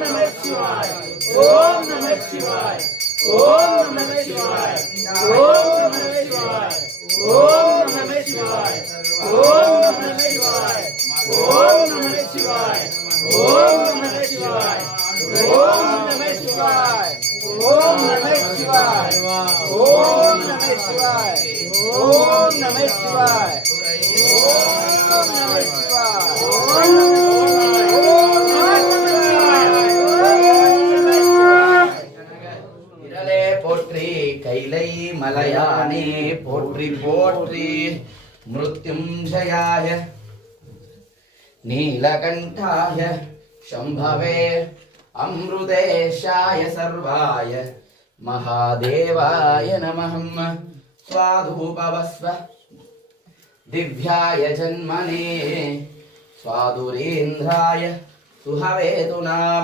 நமः சிவாய ஓம் நமः சிவாய ஓம் நமः சிவாய ஓம் நமः சிவாய ஓம் நமः சிவாய ஓம் நமः சிவாய ஓம் நமः சிவாய ஓம் நமः சிவாய ஓம் நமः சிவாய ஓம் நமः சிவாய ஓம் நமः சிவாய ஓம் நமः சிவாய ஓம் நமः விரலே போற்றி கைலை மலையானே போற்றி போற்றி மிருத்யுஞ்சயாய நீலகண்டாய शंभवे अमृतेशाय सर्वाय महादेवाय नमः स्वाधूपवस्व दिव्याय जन्मने स्वादुरेन्द्राय सुहवेतु नाम्ने